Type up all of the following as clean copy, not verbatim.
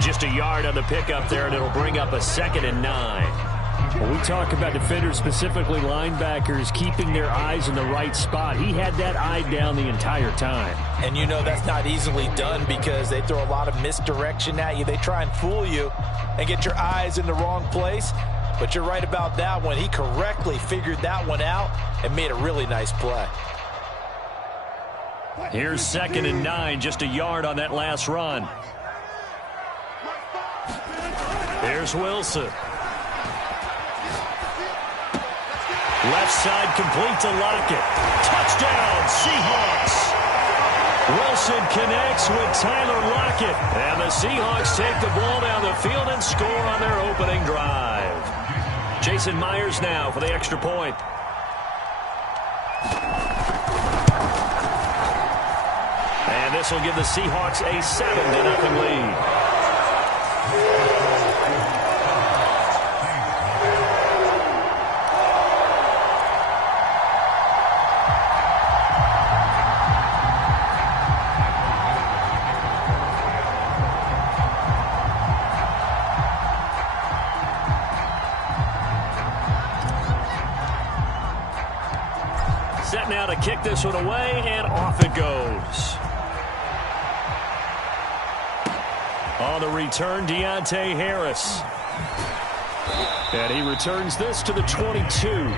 Just a yard on the pickup there, and it'll bring up a 2nd and 9. When we talk about defenders, specifically linebackers, keeping their eyes in the right spot, he had that eye down the entire time. And you know that's not easily done because they throw a lot of misdirection at you. They try and fool you and get your eyes in the wrong place. But you're right about that one. He correctly figured that one out and made a really nice play. Here's 2nd and 9, just a yard on that last run. Here's Wilson. Left side complete to Lockett. Touchdown, Seahawks. Wilson connects with Tyler Lockett. And the Seahawks take the ball down the field and score on their opening drive. Jason Myers now for the extra point. And this will give the Seahawks a 7-0 lead. Set now to kick this one away, and off it goes. On the return, Deontay Harris. And he returns this to the 22.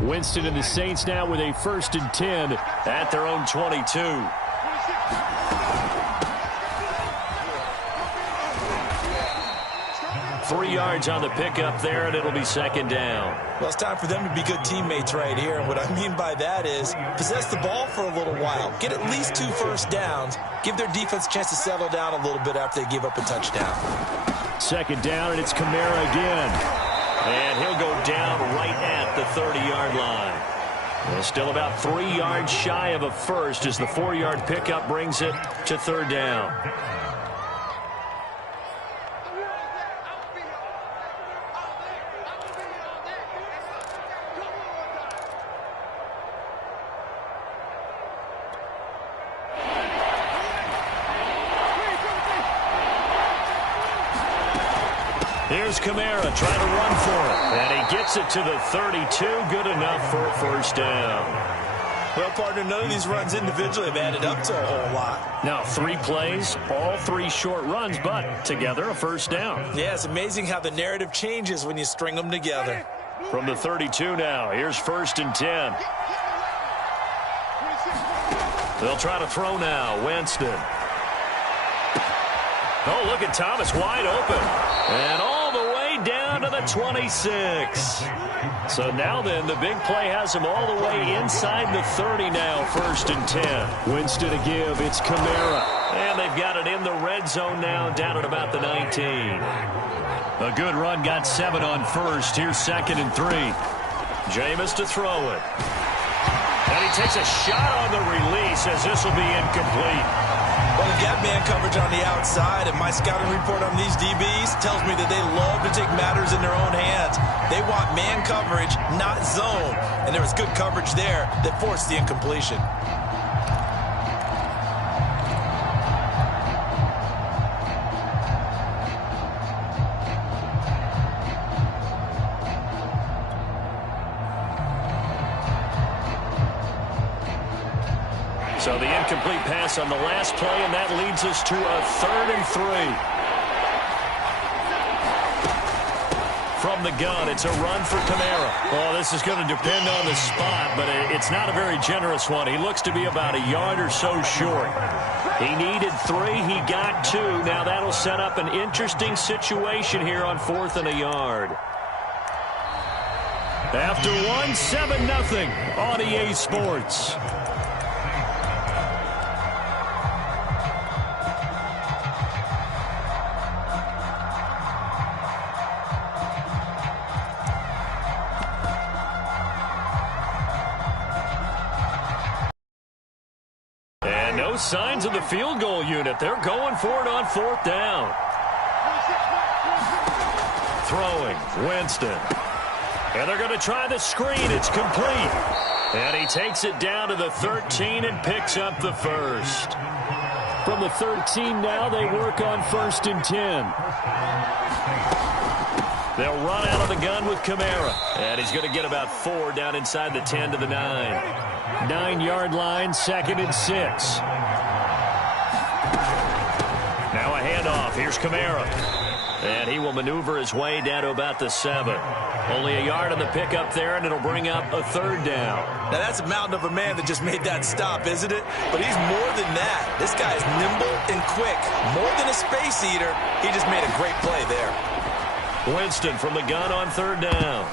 Winston and the Saints now with a 1st and 10 at their own 22. 3 yards on the pickup there, and it'll be 2nd down. Well, it's time for them to be good teammates right here. And what I mean by that is possess the ball for a little while. Get at least 2 first downs. Give their defense a chance to settle down a little bit after they give up a touchdown. 2nd down, and it's Kamara again. And he'll go down right at the 30-yard line. Well, still about 3 yards shy of a first as the 4-yard pickup brings it to 3rd down. Here's Kamara trying to run for it. And he gets it to the 32. Good enough for a 1st down. Well, partner, none of these runs individually have added up to a whole lot. Now 3 plays, all 3 short runs, but together a 1st down. Yeah, it's amazing how the narrative changes when you string them together. From the 32 now, here's 1st and 10. They'll try to throw now. Winston. Oh, look at Thomas wide open. And all the way down to the 26. So now then, the big play has him all the way inside the 30 now, 1st and 10. Winston to give, it's Kamara. And they've got it in the red zone now, down at about the 19. A good run, got 7 on 1st. Here's 2nd and 3. Jameis to throw it. And he takes a shot on the release as this will be incomplete. Well, they've got man coverage on the outside, and my scouting report on these DBs tells me that they love to take matters in their own hands. They want man coverage, not zone. And there was good coverage there that forced the incompletion. So the incomplete pass on the last play, and that leads us to a 3rd and 3. From the gun, it's a run for Kamara. Oh, this is going to depend on the spot, but it's not a very generous one. He looks to be about a yard or so short. He needed 3. He got 2. Now that'll set up an interesting situation here on 4th and a yard. After 1, 7-0 on EA Sports. no signs of the field goal unit. They're going for it on 4th down. Throwing, Winston. And they're going to try the screen. It's complete. And he takes it down to the 13 and picks up the first. From the 13 now, they work on 1st and 10. They'll run out of the gun with Kamara. And he's going to get about 4 down inside the 10 to the 9. 9-yard line, 2nd and 6. Now a handoff. Here's Kamara. And he will maneuver his way down to about the 7. Only a yard on the pickup there, and it'll bring up a 3rd down. Now, that's a mountain of a man that just made that stop, isn't it? But he's more than that. This guy is nimble and quick. More than a space eater. He just made a great play there. Winston from the gun on 3rd down.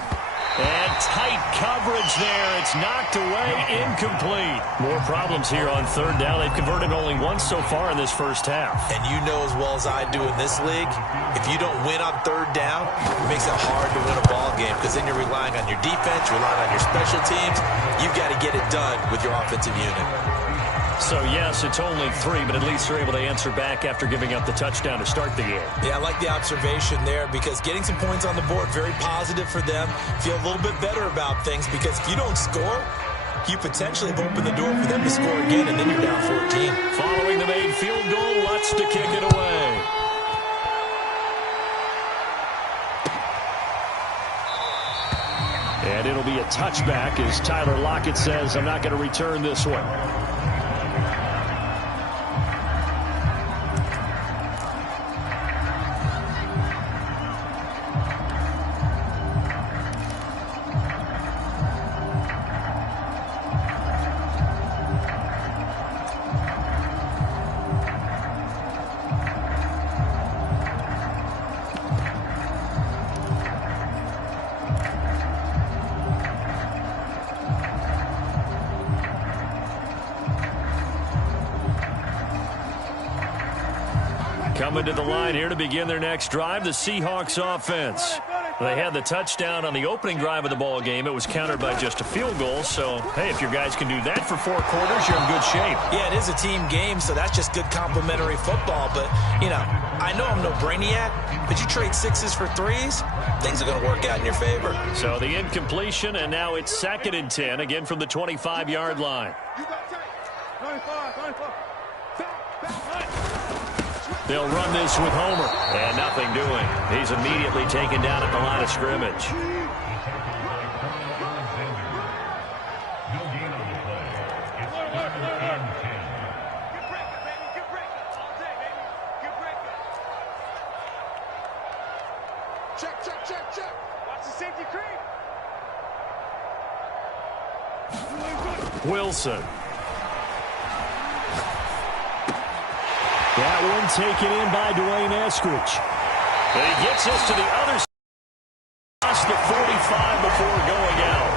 And tight coverage there. It's knocked away, incomplete. More problems here on 3rd down. They've converted only once so far in this first half. And you know as well as I do in this league, if you don't win on 3rd down, it makes it hard to win a ball game because then you're relying on your defense, relying on your special teams. You've got to get it done with your offensive unit. So, yes, it's only 3, but at least they're able to answer back after giving up the touchdown to start the game. Yeah, I like the observation there because getting some points on the board, very positive for them. Feel a little bit better about things because if you don't score, you potentially have opened the door for them to score again, and then you're down 14. Following the made field goal, Lutz to kick it away. And it'll be a touchback as Tyler Lockett says, I'm not going to return this one. Coming to the line here to begin their next drive, the Seahawks offense. They had the touchdown on the opening drive of the ball game. It was countered by just a field goal. So, hey, if your guys can do that for 4 quarters, you're in good shape. Yeah, it is a team game, so that's just good complimentary football. But, you know, I know I'm no brainiac, but you trade 6s for 3s, things are going to work out in your favor. So the incompletion, and now it's 2nd and 10, again from the 25-yard line. They'll run this with Homer. And nothing doing. He's immediately taken down at the line of scrimmage. Check. Watch the safety creep. Wilson. That one taken in by Dwayne Eskridge. And he gets us to the other side. Across the 45 before going out.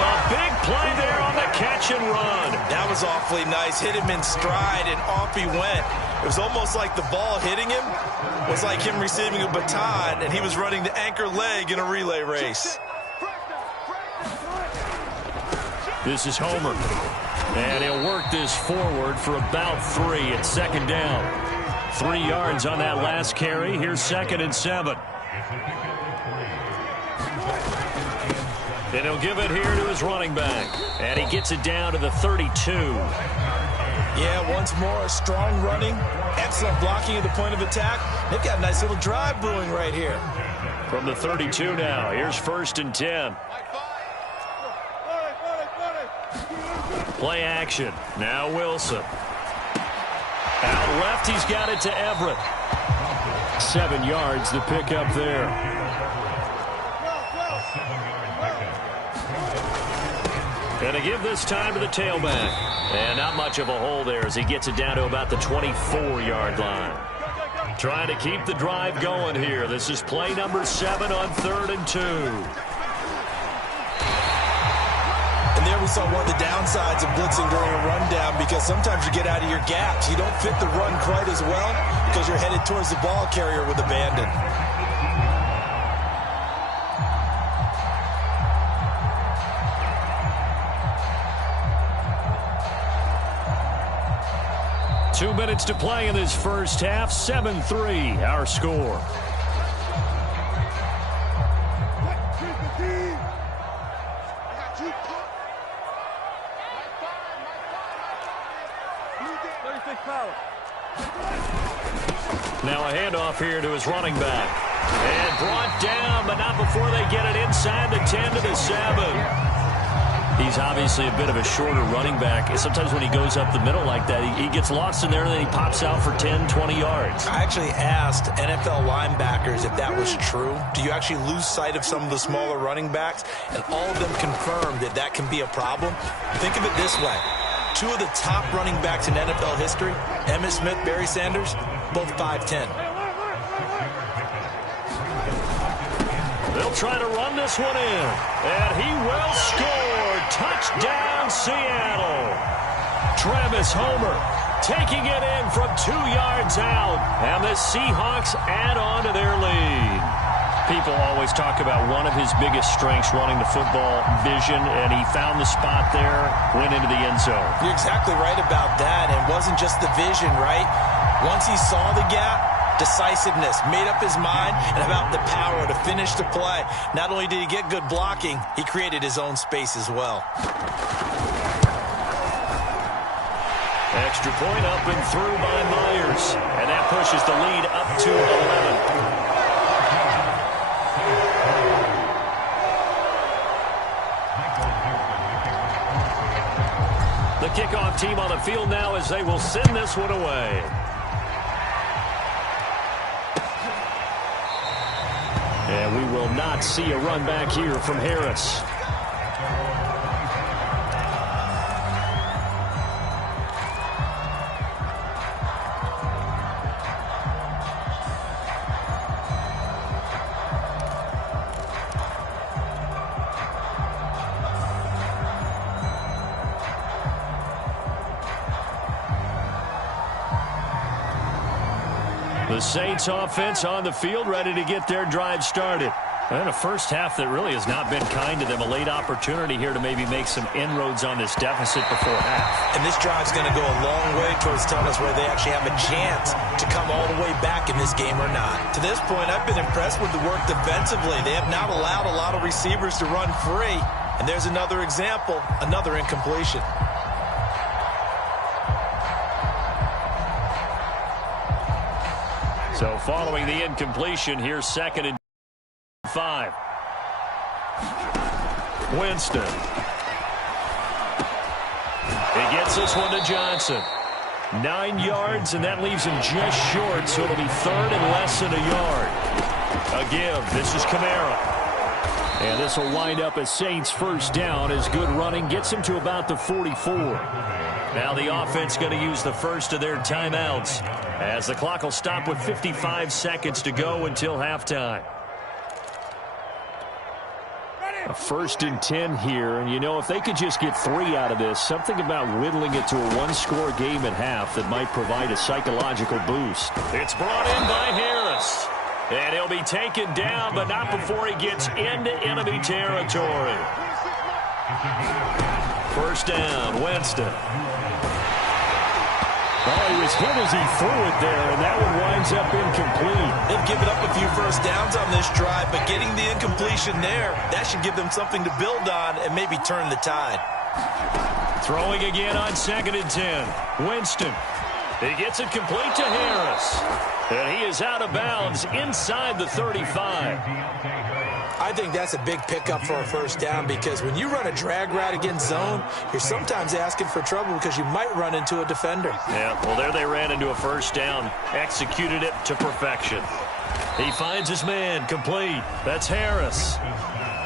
A big play there on the catch and run. That was awfully nice. Hit him in stride, and off he went. It was almost like the ball hitting him was like him receiving a baton, and he was running the anchor leg in a relay race. This is Homer. And he'll work this forward for about 3 at 2nd down. 3 yards on that last carry. Here's 2nd and 7. And he'll give it here to his running back. And he gets it down to the 32. Yeah, once more, strong running, excellent blocking at the point of attack. They've got a nice little drive brewing right here. From the 32 now, here's 1st and 10. Play action. Now Wilson. Out left, he's got it to Everett. 7 yards to pick up there. And to give this time to the tailback. And not much of a hole there as he gets it down to about the 24-yard line. Trying to keep the drive going here. This is play number 7 on 3rd and 2. And there we saw one of the downsides of blitzing during a rundown because sometimes you get out of your gaps. You don't fit the run quite as well because you're headed towards the ball carrier with abandon. 2 minutes to play in this first half. 7-3, our score. Now a handoff here to his running back. And brought down, but not before they get it inside the 10 to the 7. He's obviously a bit of a shorter running back. Sometimes when he goes up the middle like that, he gets lost in there, and then he pops out for 10, 20 yards. I actually asked NFL linebackers if that was true. Do you actually lose sight of some of the smaller running backs? And all of them confirmed that that can be a problem. Think of it this way. 2 of the top running backs in NFL history, Emmitt Smith, Barry Sanders, both 5'10". They'll try to run this one in, and he will score. Touchdown, Seattle. Travis Homer taking it in from 2 yards out, and the Seahawks add on to their lead. People always talk about one of his biggest strengths, running the football, vision, and he found the spot there, went into the end zone. You're exactly right about that. It wasn't just the vision, right? Once he saw the gap, decisiveness, made up his mind, and about the power to finish the play. Not only did he get good blocking, he created his own space as well. Extra point up and through by Myers, and that pushes the lead up to 11. The kickoff team on the field now as they will send this one away. And we will not see a run back here from Harris. The Saints offense on the field, ready to get their drive started. And a first half that really has not been kind to them. A late opportunity here to maybe make some inroads on this deficit before half. And this drive's going to go a long way towards telling us whether they actually have a chance to come all the way back in this game or not. To this point, I've been impressed with the work defensively. They have not allowed a lot of receivers to run free. And there's another example, another incompletion. So following the incompletion, here's 2nd and 5. Winston. He gets this one to Johnson. 9 yards, and that leaves him just short, so it'll be 3rd and less than a yard. A give. This is Kamara. And this will wind up a Saints first down as good running gets him to about the 44. Now the offense going to use the first of their timeouts as the clock will stop with 55 seconds to go until halftime. A 1st and 10 here, and you know, if they could just get 3 out of this, something about whittling it to a one-score game at half that might provide a psychological boost. It's brought in by Harris, and he'll be taken down, but not before he gets into enemy territory. First down, Winston. Oh, he was hit as he threw it there, and that one winds up incomplete. They've given up a few first downs on this drive, but getting the incompletion there, that should give them something to build on and maybe turn the tide. Throwing again on 2nd and 10. Winston. He gets it complete to Harris. And he is out of bounds inside the 35. I think that's a big pickup for a first down because when you run a drag route against zone, you're sometimes asking for trouble because you might run into a defender. Yeah, well, there they ran into a first down. Executed it to perfection. He finds his man complete. That's Harris.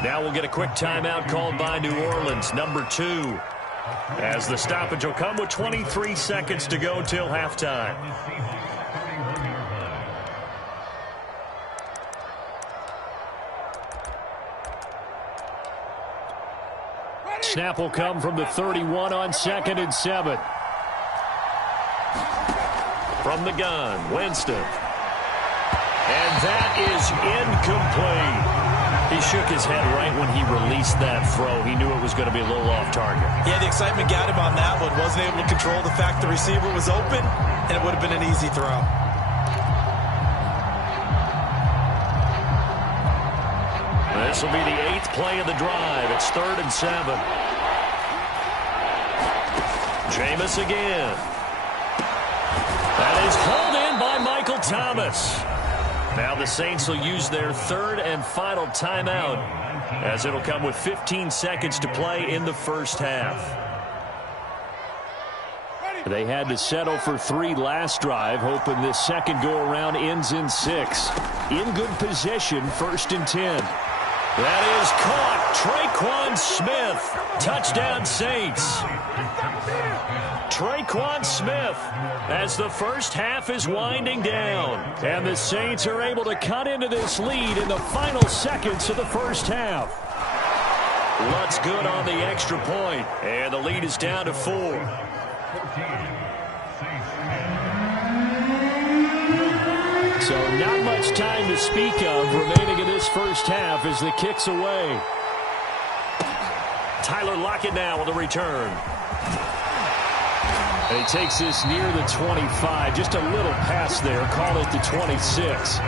Now we'll get a quick timeout called by New Orleans, number 2. As the stoppage will come with 23 seconds to go till halftime. Snap will come from the 31 on 2nd and 7. From the gun, Winston. And that is incomplete. He shook his head right when he released that throw. He knew it was going to be a little off target. Yeah, the excitement got him on that one. Wasn't able to control the fact the receiver was open, and it would have been an easy throw. This will be the 8th play of the drive. It's 3rd and 7. Jameis again. That is hauled in by Michael Thomas. Now the Saints will use their 3rd and final timeout, as it'll come with 15 seconds to play in the first half. They had to settle for 3 last drive, hoping this second go-around ends in 6. In good position, 1st and 10. That is caught. Traquan Smith. Touchdown, Saints. Traquan Smith as the first half is winding down. And the Saints are able to cut into this lead in the final seconds of the first half. Lutt's good on the extra point, and the lead is down to 4. So not much time to speak of remaining in this first half as the kick's away. Tyler Lockett now with a return. And he takes this near the 25. Just a little pass there. Call it the 26.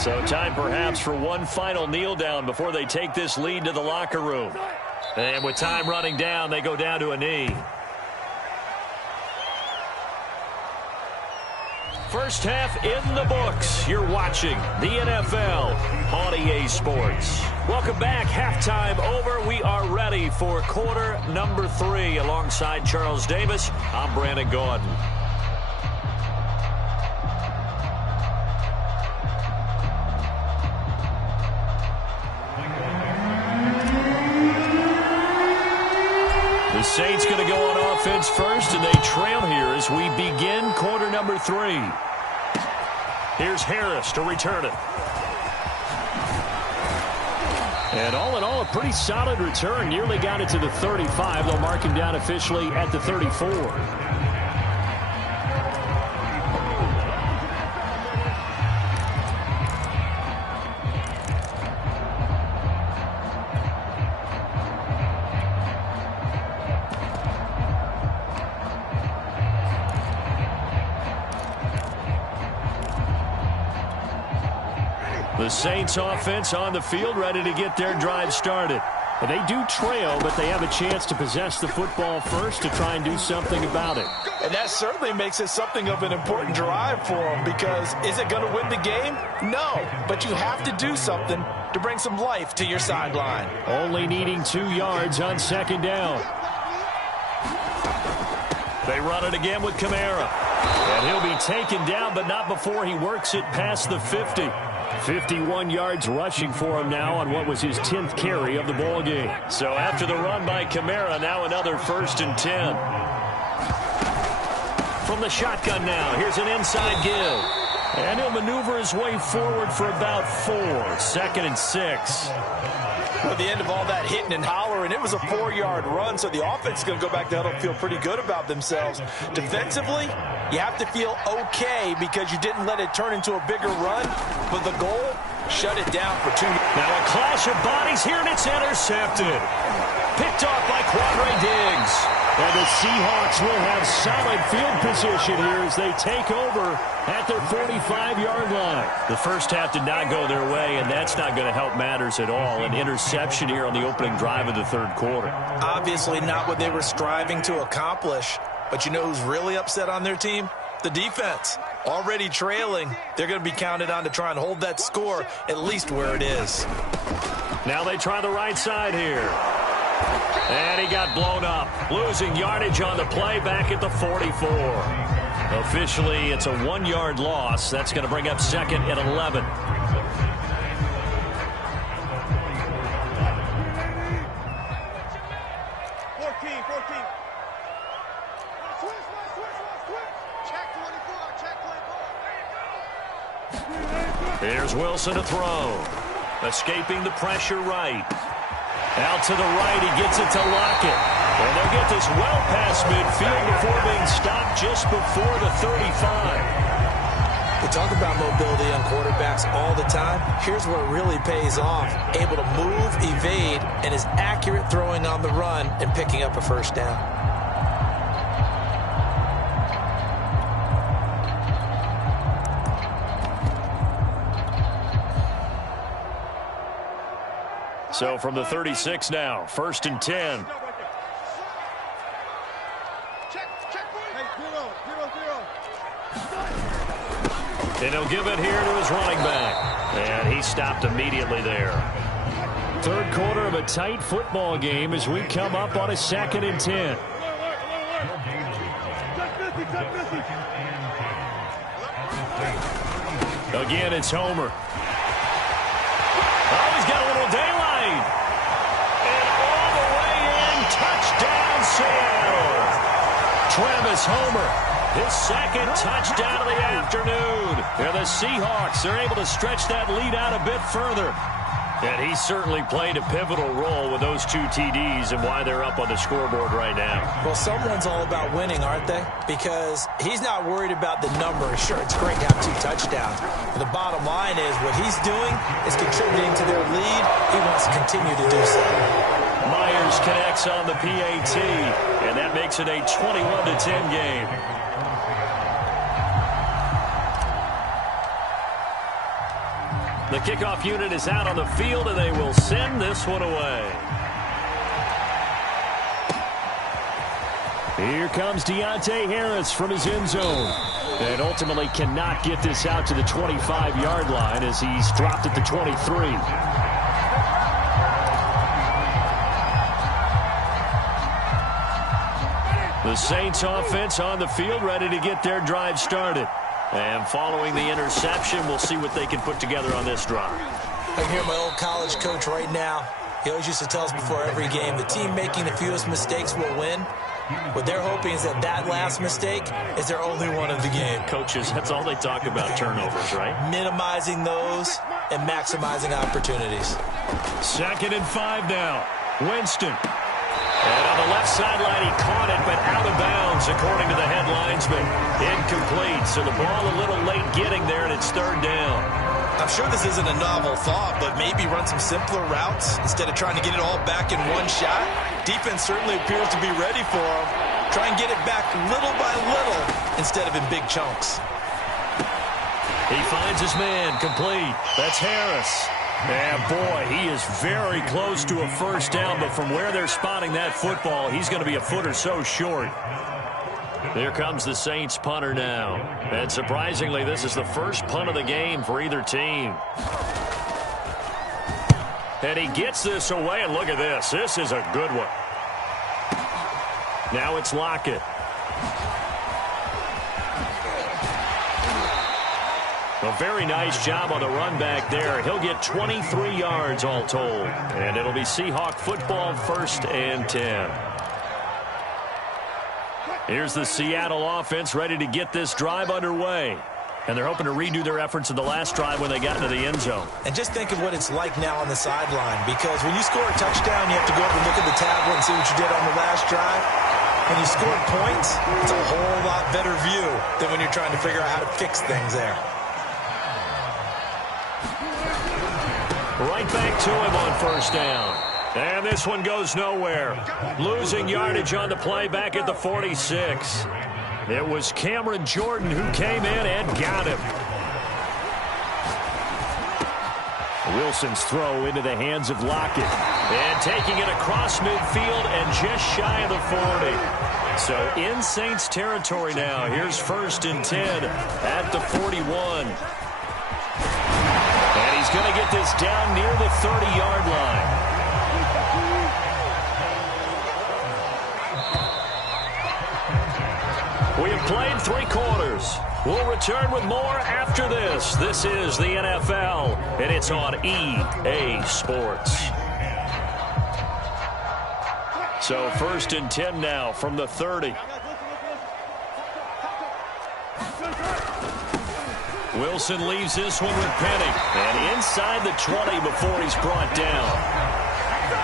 So time perhaps for one final kneel down before they take this lead to the locker room. And with time running down, they go down to a knee. First half in the books. You're watching the NFL on EA Sports. Welcome back. Halftime over. We are ready for quarter number 3. Alongside Charles Davis, I'm Brandon Gordon. The Saints going to go on offense first, and they trail here as we begin quarter number 3. Here's Harris to return it. And all in all, a pretty solid return. Nearly got it to the 35. They'll mark him down officially at the 34. The Saints offense on the field, ready to get their drive started. And they do trail, but they have a chance to possess the football first to try and do something about it. And that certainly makes it something of an important drive for them, because is it going to win the game? No, but you have to do something to bring some life to your sideline. Only needing 2 yards on second down. They run it again with Kamara. And he'll be taken down, but not before he works it past the 50. 51 yards rushing for him now on what was his 10th carry of the ball game. So after the run by Kamara, now another 1st and 10. From the shotgun now, here's an inside give. And he'll maneuver his way forward for about 4. 2nd and 6. At the end of all that hitting and hollering, it was a 4-yard run, so the offense is going to go back to huddle and feel pretty good about themselves. Defensively, you have to feel okay because you didn't let it turn into a bigger run, but the goal, shut it down for 2. Now a clash of bodies here, and it's intercepted. Picked off by Quandre Diggs. And the Seahawks will have solid field position here as they take over at their 45-yard line. The first half did not go their way, and that's not going to help matters at all. An interception here on the opening drive of the 3rd quarter. Obviously not what they were striving to accomplish, but you know who's really upset on their team? The defense. Already trailing, they're going to be counted on to try and hold that score at least where it is. Now they try the right side here. And he got blown up. Losing yardage on the play back at the 44. Officially, it's a 1-yard loss. That's going to bring up 2nd and 11. Here's Wilson to throw. Escaping the pressure right. Out to the right, he gets it to Lockett. And they'll get this well past midfield before being stopped just before the 35. We talk about mobility on quarterbacks all the time. Here's where it really pays off. Able to move, evade, and is accurate throwing on the run and picking up a first down. So from the 36 now, 1st and 10. And he'll give it here to his running back. And he stopped immediately there. Third quarter of a tight football game as we come up on a 2nd and 10. Again, it's Homer. Oh, he's got a little daylight. And all the way in, touchdown Seattle. Travis Homer. His 2nd touchdown of the afternoon. And the Seahawks are able to stretch that lead out a bit further. And he certainly played a pivotal role with those 2 TDs and why they're up on the scoreboard right now. Well, someone's all about winning, aren't they? Because he's not worried about the numbers. Sure, it's great to have 2 touchdowns. But the bottom line is what he's doing is contributing to their lead. He wants to continue to do so. Myers connects on the PAT, and that makes it a 21-10 game. The kickoff unit is out on the field, and they will send this one away. Here comes Deontay Harris from his end zone. And ultimately cannot get this out to the 25-yard line as he's dropped at the 23. The Saints offense on the field ready to get their drive started. And following the interception, we'll see what they can put together on this drive. I can hear my old college coach right now. He always used to tell us before every game, the team making the fewest mistakes will win. What they're hoping is that that last mistake is their only one of the game. Coaches, that's all they talk about, turnovers, right? Minimizing those and maximizing opportunities. 2nd and 5 now. Winston. And on the left sideline, he caught it, but out of bounds, according to the head linesman. Incomplete, so the ball a little late getting there, and it's 3rd down. I'm sure this isn't a novel thought, but maybe run some simpler routes instead of trying to get it all back in one shot. Defense certainly appears to be ready for him. Try and get it back little by little instead of in big chunks. He finds his man, complete. That's Harris. And boy, he is very close to a first down, but from where they're spotting that football, he's going to be a foot or so short. There comes the Saints punter now. And surprisingly, this is the first punt of the game for either team. And he gets this away, and look at this. This is a good one. Now it's Lockett. A very nice job on the run back there. He'll get 23 yards all told. And it'll be Seahawk football, 1st and 10. Here's the Seattle offense ready to get this drive underway. And they're hoping to redo their efforts in the last drive when they got into the end zone. And just think of what it's like now on the sideline. Because when you score a touchdown, you have to go up and look at the tablet and see what you did on the last drive. When you score points, it's a whole lot better view than when you're trying to figure out how to fix things there. Right back to him on 1st down. And this one goes nowhere. Losing yardage on the play back at the 46. It was Cameron Jordan who came in and got him. Wilson's throw into the hands of Lockett. And taking it across midfield and just shy of the 40. So in Saints territory now. Here's 1st and 10 at the 41. And he's going to get this down near the 30-yard line. We have played 3 quarters. We'll return with more after this. This is the NFL, and it's on EA Sports. So 1st and 10 now from the 30. Wilson leaves this one with Penny. And inside the 20 before he's brought down.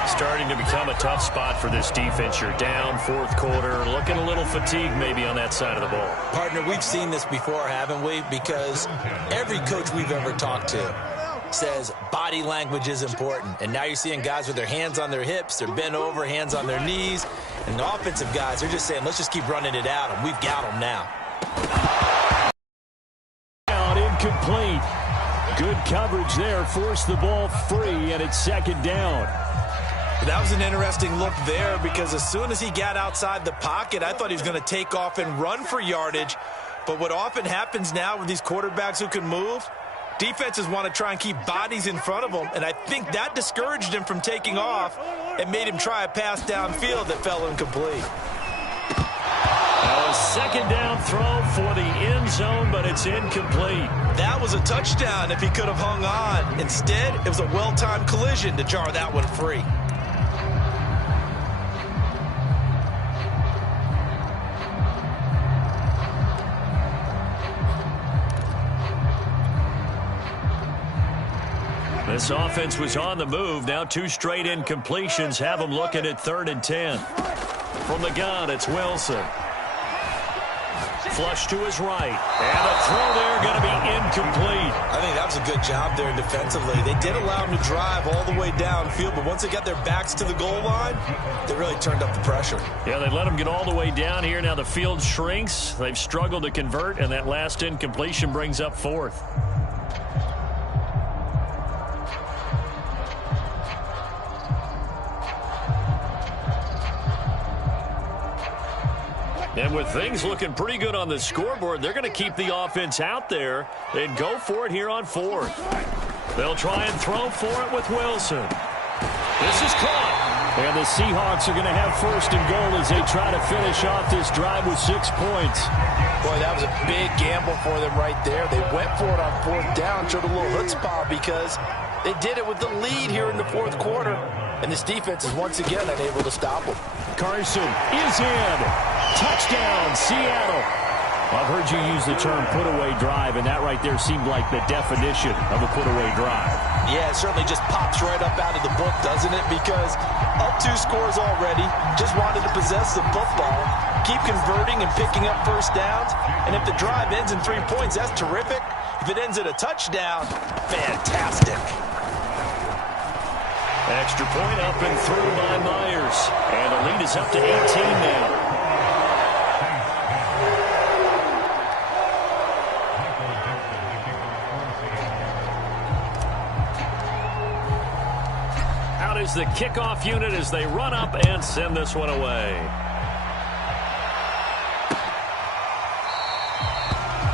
Starting to become a tough spot for this defense. You're down fourth quarter, looking a little fatigued maybe on that side of the ball. Partner, we've seen this before, haven't we? Because every coach we've ever talked to says body language is important. And now you're seeing guys with their hands on their hips, they're bent over, hands on their knees. And the offensive guys, they're just saying, let's just keep running it out, and we've got them now. Out incomplete. Good coverage there. Forced the ball free, and it's second down. That was an interesting look there because as soon as he got outside the pocket, I thought he was going to take off and run for yardage. But what often happens now with these quarterbacks who can move, defenses want to try and keep bodies in front of them, and I think that discouraged him from taking off and made him try a pass downfield that fell incomplete. A second down throw for the end zone, but it's incomplete. That was a touchdown if he could have hung on. Instead, it was a well-timed collision to jar that one free. This offense was on the move. Now two straight incompletions have them looking at 3rd and 10. From the gun, it's Wilson. Flush to his right. And a throw there going to be incomplete. I think that was a good job there defensively. They did allow him to drive all the way downfield, but once they got their backs to the goal line, they really turned up the pressure. Yeah, they let him get all the way down here. Now the field shrinks. They've struggled to convert, and that last incompletion brings up 4th. And with things looking pretty good on the scoreboard, they're going to keep the offense out there and go for it here on 4th. They'll try and throw for it with Wilson. This is caught. And the Seahawks are going to have 1st and goal as they try to finish off this drive with 6 points. Boy, that was a big gamble for them right there. They went for it on 4th down, showed a little chutzpah because they did it with the lead here in the 4th quarter. And this defense is once again unable to stop them. Carson is in. Touchdown, Seattle. I've heard you use the term put-away drive, and that right there seemed like the definition of a put-away drive. Yeah, it certainly just pops right up out of the book, doesn't it? Because up 2 scores already, just wanted to possess the football, keep converting and picking up 1st downs, and if the drive ends in 3 points, that's terrific. If it ends in a touchdown, fantastic. Extra point up and through by Myers. And the lead is up to 18 now. Out is the kickoff unit as they run up and send this one away.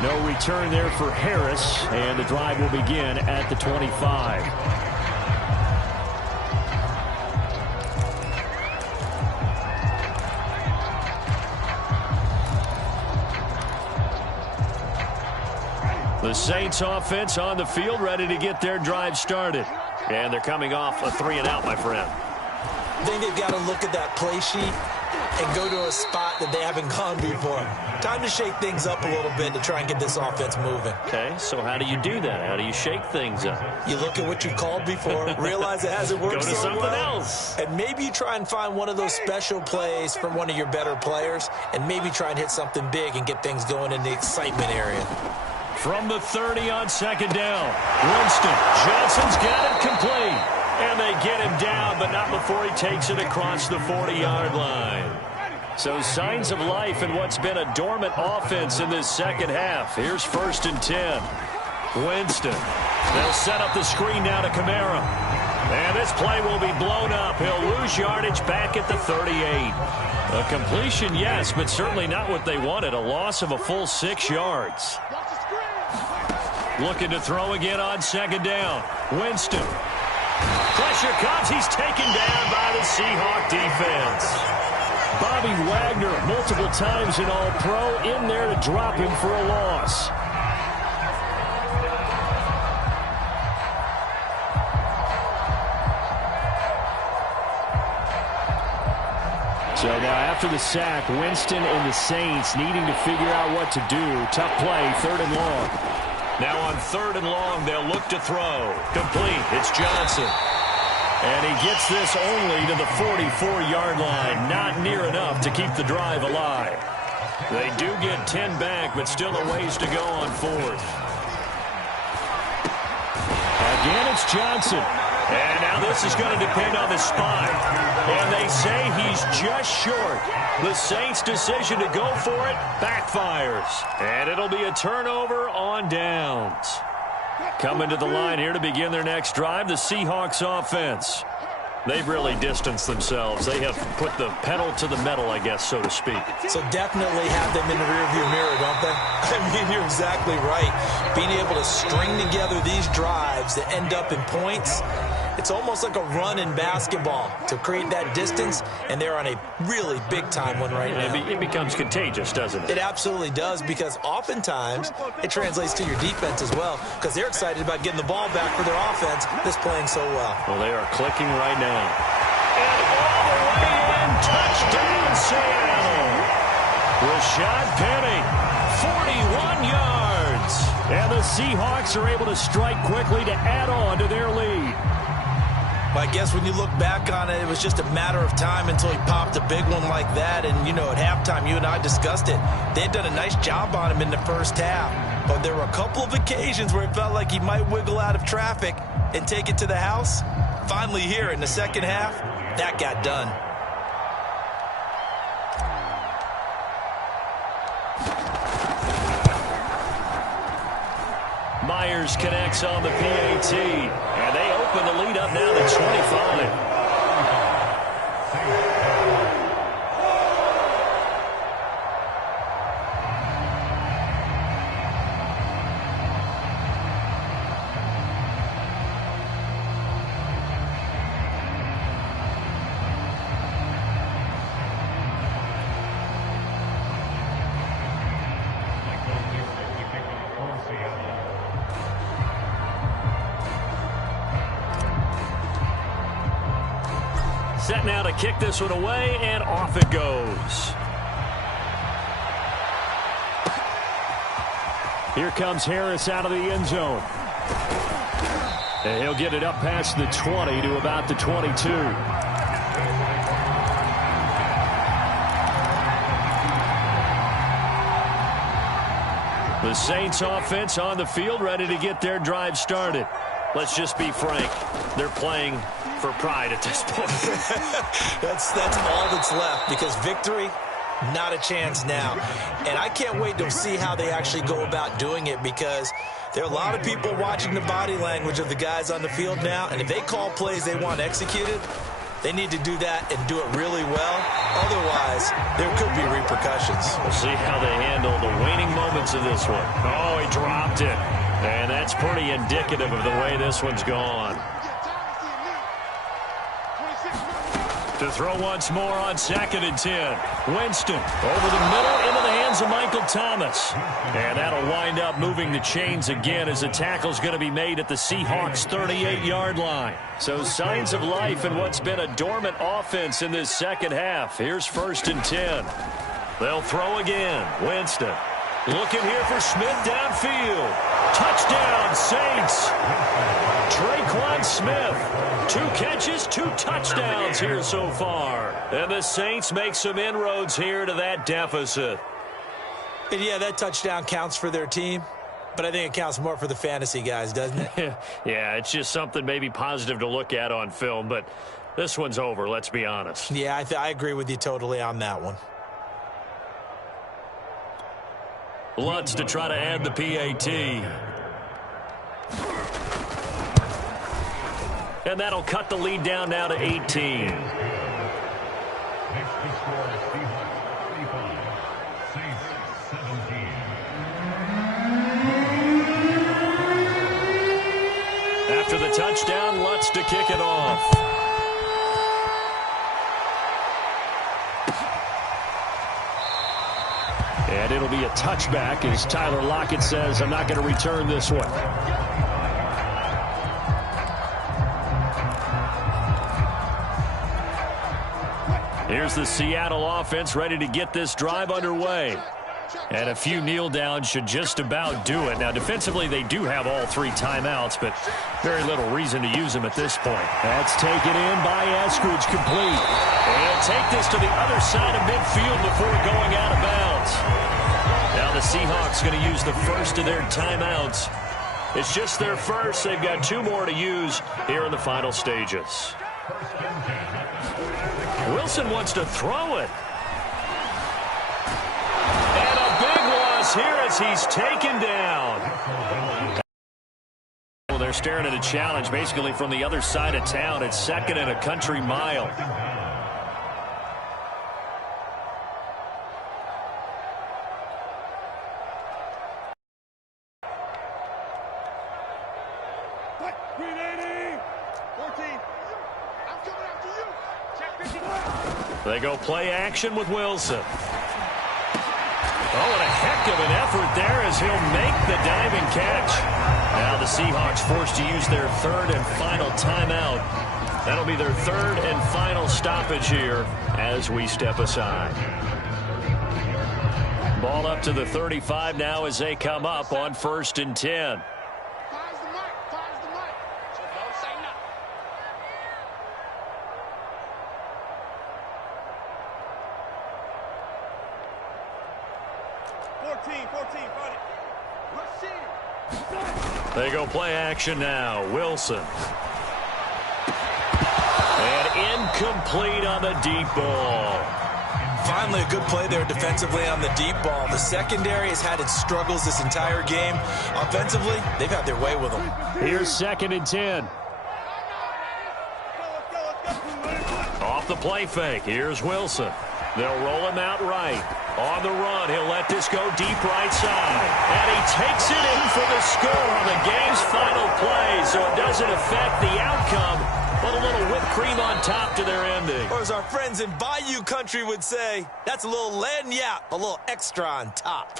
No return there for Harris, and the drive will begin at the 25. The Saints offense on the field, ready to get their drive started. And they're coming off a 3-and-out, my friend. I think they've got to look at that play sheet and go to a spot that they haven't gone before. Time to shake things up a little bit to try and get this offense moving. Okay, so how do you do that? How do you shake things up? You look at what you've called before, realize it hasn't worked so so something well, else. and maybe you try and find one of those special plays from one of your better players, and maybe try and hit something big and get things going in the excitement area. From the 30 on 2nd down, Winston. Johnson's got it complete. And they get him down, but not before he takes it across the 40-yard line. So signs of life in what's been a dormant offense in this second half. Here's 1st and 10. Winston. They'll set up the screen now to Kamara. And this play will be blown up. He'll lose yardage back at the 38. A completion, yes, but certainly not what they wanted. A loss of a full 6 yards. Looking to throw again on 2nd down. Winston. Pressure comes. He's taken down by the Seahawk defense. Bobby Wagner, multiple times in All-Pro, in there to drop him for a loss. So now after the sack, Winston and the Saints needing to figure out what to do. Tough play, 3rd and long. Now on 3rd and long, they'll look to throw. Complete. It's Johnson. And he gets this only to the 44-yard line. Not near enough to keep the drive alive. They do get 10 back, but still a ways to go on fourth. Again, it's Johnson. And now this is going to depend on the spot. And they say he's just short. The Saints' decision to go for it backfires. And it'll be a turnover on downs. Coming to the line here to begin their next drive, the Seahawks offense. They've really distanced themselves. They have put the pedal to the metal, I guess, so to speak. So definitely have them in the rearview mirror, don't they? I mean, you're exactly right. Being able to string together these drives that end up in points, it's almost like a run in basketball to create that distance, and they're on a really big-time one right now. It becomes contagious, doesn't it? It absolutely does, because oftentimes it translates to your defense as well, because they're excited about getting the ball back for their offense that's playing so well. Well, they are clicking right now. And all the way in, touchdown Seattle. Rashad Penny, 41 yards. And the Seahawks are able to strike quickly to add on to their lead. I guess when you look back on it, it was just a matter of time until he popped a big one like that. And, you know, at halftime, you and I discussed it. They had done a nice job on him in the first half. But there were a couple of occasions where it felt like he might wiggle out of traffic and take it to the house. Finally here in the second half, that got done. Myers connects on the PAT, and they open the lead up now to 25. Set now to kick this one away, and off it goes. Here comes Harris out of the end zone. And he'll get it up past the 20 to about the 22. The Saints offense on the field, ready to get their drive started. Let's just be frank. They're playing for pride at this point. That's all that's left, because victory, not a chance now. And I can't wait to see how they actually go about doing it, because there are a lot of people watching the body language of the guys on the field now, and if they call plays they want executed, they need to do that and do it really well. Otherwise, there could be repercussions. We'll see how they handle the waning moments of this one. Oh, he dropped it. And that's pretty indicative of the way this one's gone. To throw once more on 2nd and 10. Winston over the middle into the hands of Michael Thomas. And that'll wind up moving the chains again as the tackle's going to be made at the Seahawks' 38-yard line. So signs of life in what's been a dormant offense in this second half. Here's 1st and 10. They'll throw again. Winston looking here for Smith downfield. Touchdown, Saints. Traquan Smith, 2 catches, 2 touchdowns here so far. And the Saints make some inroads here to that deficit. And yeah, that touchdown counts for their team, but I think it counts more for the fantasy guys, doesn't it? Yeah, it's just something maybe positive to look at on film, but this one's over, let's be honest. Yeah, I agree with you totally on that one. Lutz to try to add the PAT. And that'll cut the lead down now to 18. After the touchdown, Lutz to kick it off. And it'll be a touchback as Tyler Lockett says, I'm not going to return this one. Here's the Seattle offense ready to get this drive underway. And a few kneel downs should just about do it. Now, defensively, they do have all 3 timeouts, but very little reason to use them at this point. That's taken in by Eskridge, complete. And he'll take this to the other side of midfield before going out of bounds. Now the Seahawks going to use the first of their timeouts. It's just their first. They've got 2 more to use here in the final stages. Wilson wants to throw it. And a big loss here as he's taken down. Well, they're staring at a challenge basically from the other side of town. It's 2nd and a country mile. They go play action with Wilson. Oh, and a heck of an effort there as he'll make the diving catch. Now the Seahawks forced to use their 3rd and final timeout. That'll be their 3rd and final stoppage here as we step aside. Ball up to the 35 now as they come up on 1st and 10. They go play action now. Wilson. And incomplete on the deep ball. Finally a good play there defensively on the deep ball. The secondary has had its struggles this entire game. Offensively, they've had their way with them. Here's 2nd and 10. Off the play fake. Here's Wilson. They'll roll him out right. On the run, he'll let this go deep right side. And he takes it in for the score on the game's final play, so it doesn't affect the outcome, but a little whipped cream on top to their ending. Or as our friends in Bayou Country would say, that's a little lagniappe, a little extra on top.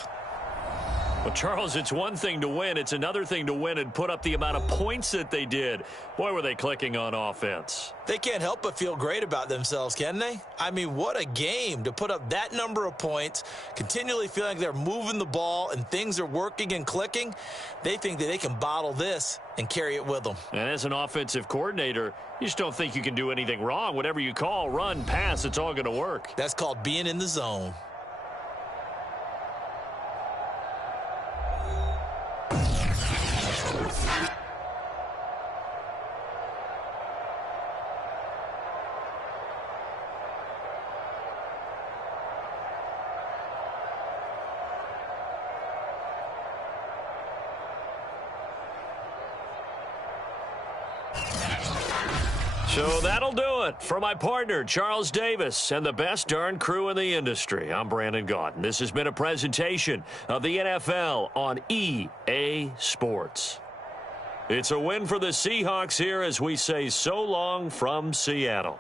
Well, Charles, it's one thing to win. It's another thing to win and put up the amount of points that they did. Boy, were they clicking on offense. They can't help but feel great about themselves, can they? I mean, what a game to put up that number of points, continually feeling like they're moving the ball and things are working and clicking. They think that they can bottle this and carry it with them. And as an offensive coordinator, you just don't think you can do anything wrong. Whatever you call, run, pass, it's all going to work. That's called being in the zone. So that'll do it for my partner, Charles Davis, and the best darn crew in the industry. I'm Brandon Gaudin. This has been a presentation of the NFL on EA Sports. It's a win for the Seahawks here as we say so long from Seattle.